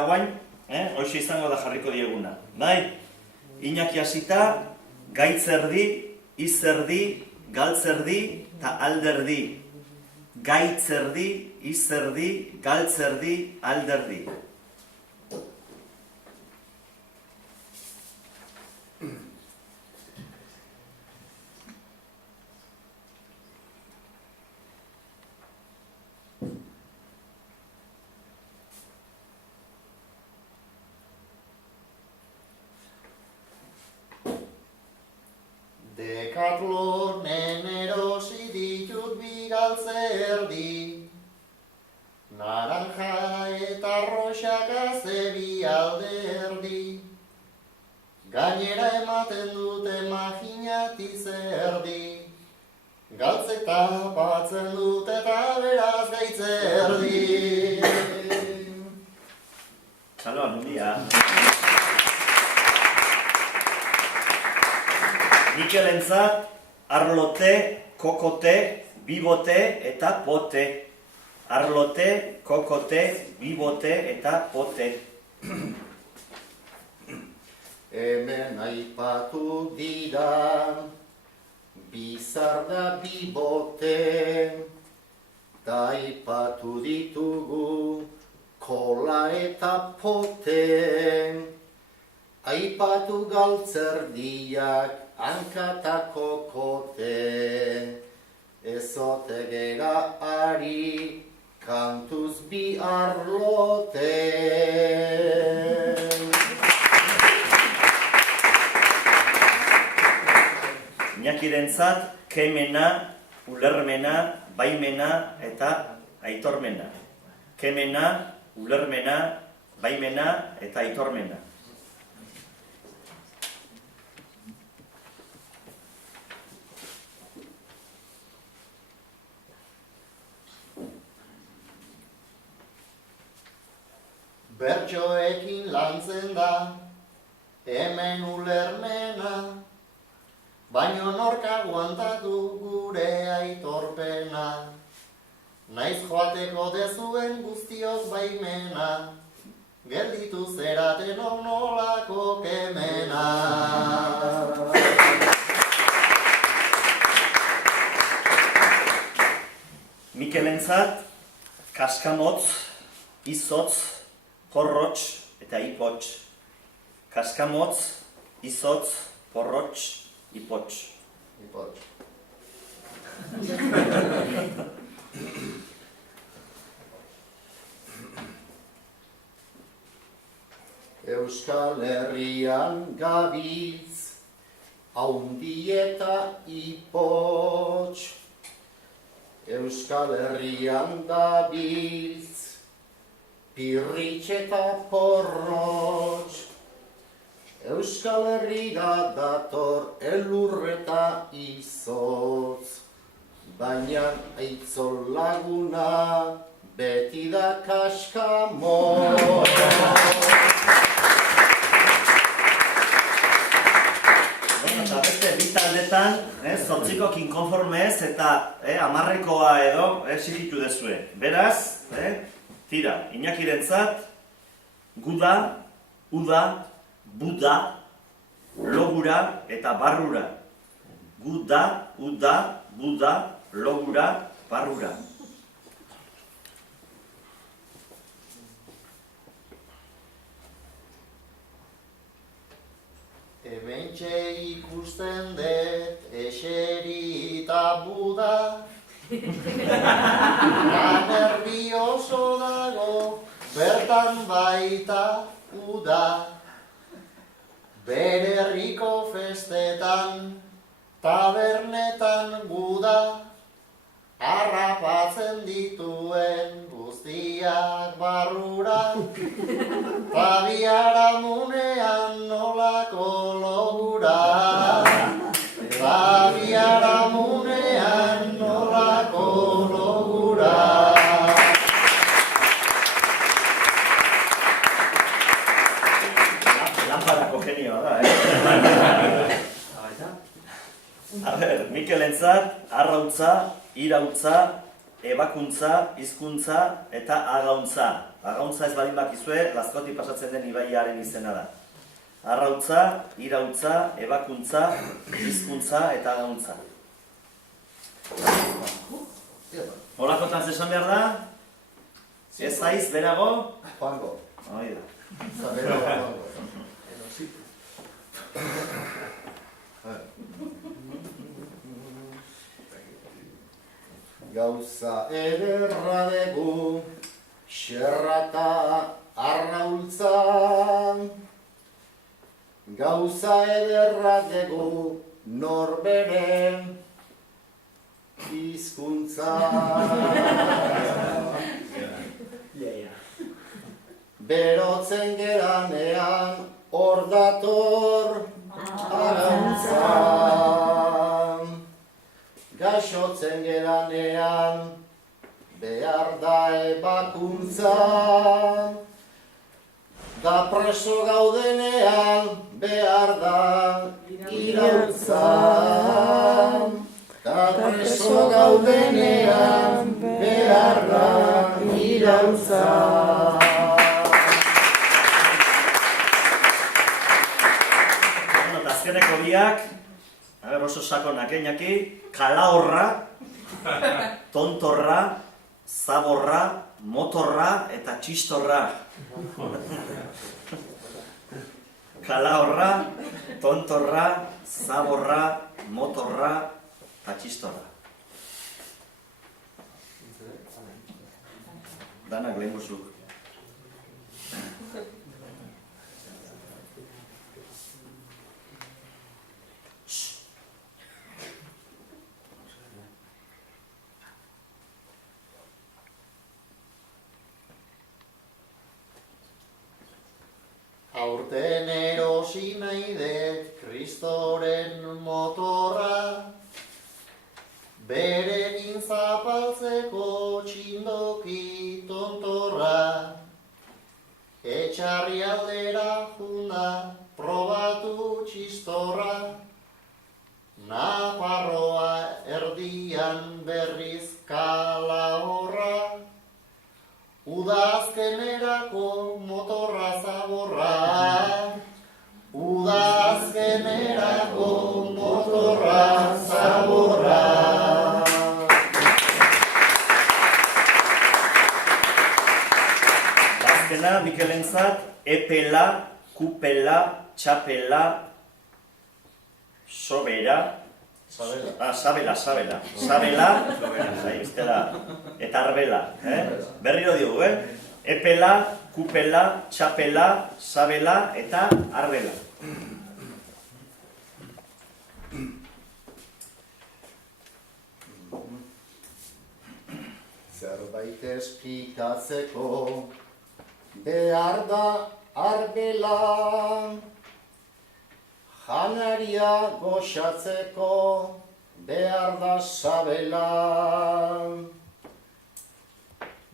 Eta guain, hoxe izango da jarriko dieguna. Bai? Iñaki hasita, gaitzerdi, izerdi, galtzerdi eta alderdi. Gaitzerdi, izerdi, galtzerdi, alderdi. Dekatlonen erosi ditut bi galtzerdi, naranja eta roxaka zebi alderdi, gainera ematen dute maginati zerdi, galtzeta batzen dute eta beraz gaitzerdi. Txaloan, hundia. Mikelentzat, arlote, kokote, bibote eta pote. Arlote, kokote, bibote eta pote. Hemen aipatu dira, bizarda bibote, ta aipatu ditugu, kola eta pote. Aipatu galtzerdiak, hankatako kote, ezote gera ari, kantuz bi arlote. Iñakirentzat, kemena, ulermena, baimena eta aitormena. Kemena, ulermena, baimena eta aitormena. Bertsoekin lantzen da, hemen ulermena, baino nork aguantatu gure aitorpena. Naiz joateko dezuen guztiok baimena, gelditu zeraten nolako kemena. Mikelentzat, kaskamotz, izotz, porrotx eta ipotx. Kaskamotz, izotz, porrotx, ipotx. Euskal Herrian gabiltz, haundi eta ipotx. Euskal Herrian gabiltz, pirritx eta porrotx. Euskal Herrira dator elur eta izotz, baina aitzol laguna beti da kaskamotz. Eta beste bitaldetan, zortzikok inkonformez eta amarrekoa edo sigitu dezue. Beraz, tira, Iñakirentzat, guda, uda, buda, logura eta barrura. Guda, uda, buda, logura, barrura. Hementxe ikusten dut eseri eta buda, nervioso dago bertan baita uda. Bere herriko festetan, tabernetan guda, harrapatzen dituen guztiak barrura, tabiaramunean nolako logura, tabiaramunean nolako logura. Lamparako genioa da, A ber, Mikelentzat, arrautza, irautza, ebakuntza, hizkuntza eta agauntza. agauntza ez balin bakizue, Lazkoti pasatzen den ibaiaren izena da. Arrautza, irautza, ebakuntza, hizkuntza eta agauntza. Holakotan zesan behar da? Ez zaiz, berago? Joango. Hoi da. Berago joango. Gauza ederra dugu, xerrata arraultzan. Gauza ederra dugu, norberen hizkuntzan. Berotzen geranean, hor dator arautzan. Gaixotzen geranean, behar da ebakuntza. Da preso gaudenean, behar da irautza. Da preso gaudenean, behar da irautza. Azkeneko biak, oso sakonak einaki, kalahorra, tontorra, zaborra, motorra eta txistorra. Kalahorra, tontorra, zaborra, motorra eta txistorra. Danak lehen guzuk. Aurten erosi nahi dut Kristoren motorra, berekin zapaltzeko txindoki tontorra. Etxarri aldera junda probatu txistorra, Nafarroa erdian berriz kalahorra. Udazkenerako motorra zaborra, udazkenerako motorra zaborra. Azkena, Mikelentzat, epela, kupela, txapela, sobera, sabela. Sabela, eta arbela. Berriro diogu, epela, kupela, txapela, sabela eta arbela. Zerbait esplikatzeko behar da arbela. Janaria goxatzeko behar da sabela.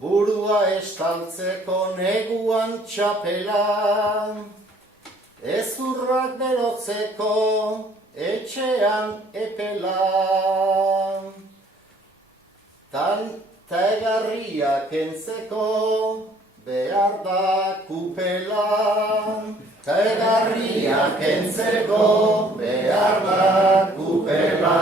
Burua estaltzeko neguan txapela. Ezurrak berotzeko etxean epela. Tanta egarria kentzeko behar da kupela. Egarria kentzeko behar da kupela.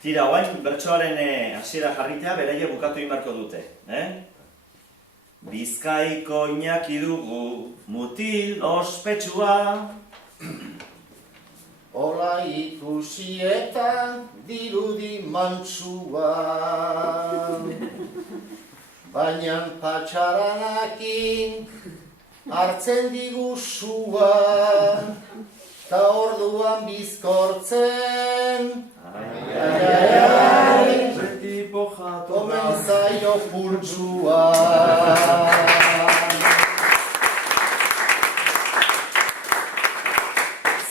Tira, oain bertsoaren hasiera jarritea beraie bukatu inbarko dute. Bizkaiko Iñaki dugu mutil ospetsua. Ola ikusi eta dirudi mantsua. Baina patxaranakin hartzen digu sua, ta orduan bizkortzen. Omen zaio pultsua.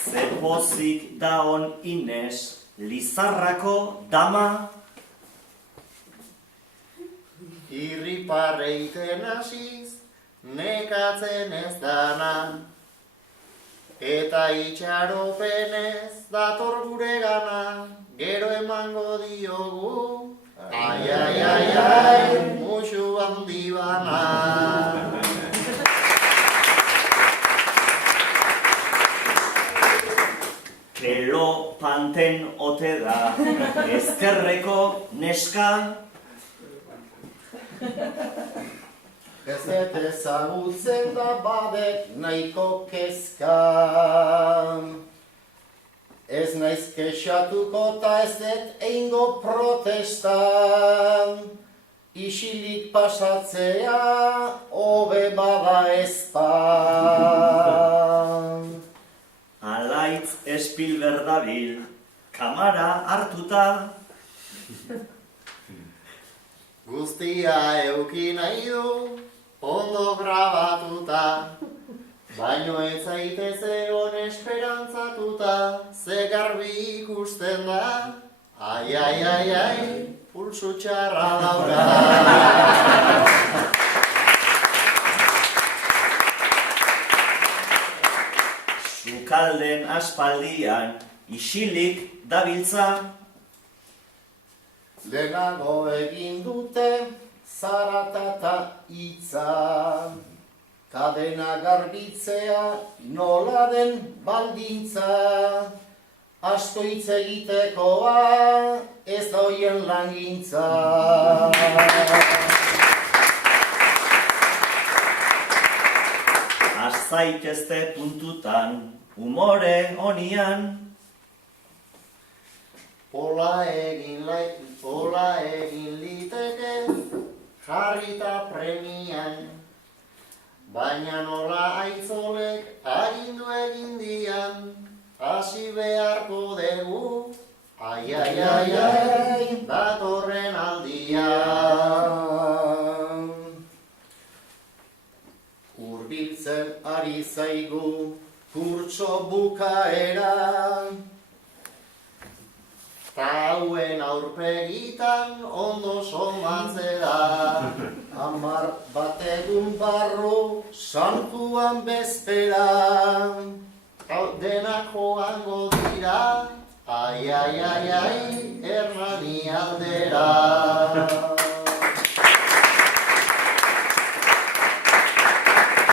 Ze pozik daon Ines Lizarrako dama. Irriparreiten hasiz, nekatzen ez dana, eta itxaropenez dator gure gana. gero emango diogu, ai, ai, ai, ai, musu handi bana. Pelo panten ote da, ezkerreko neska. Ez ezagutzen da badek nahiko kezka. Ez naiz kexatuko ta ez dut eingo protesta. Isilik pasatzea hobe bada ezpa. Alaitz Spielberg dabil, kamara hartuta. Guztia euki nahi du, ondo grabatuta. Baino ez zaitez egon esperantzatuta, ze garbi ikusten da. Ai, ai, ai, ai, pulsu txarra dauka. Sukalden aspaldian, isilik dabiltza. Lehenago egin dute zaratata hitza. Kadena garbitzea nola den baldintza. Asko hitz egitekoa ez da hoien langintza. Zaitezte puntutan, umore honian. Pola egin liteke jarrita premian. Baina nola aitzolek agindu egin dian, hasi beharko dugu, ai, ai, ai, ai, datorren aldian. Hurbiltzen ari zaigu kurtso bukaera. Ta hauen aurpegitan ondo somatzera. 10 bat egun barru santuan bezpera. Denak joango dira, ai, ai, ai, ai, Hernani aldera.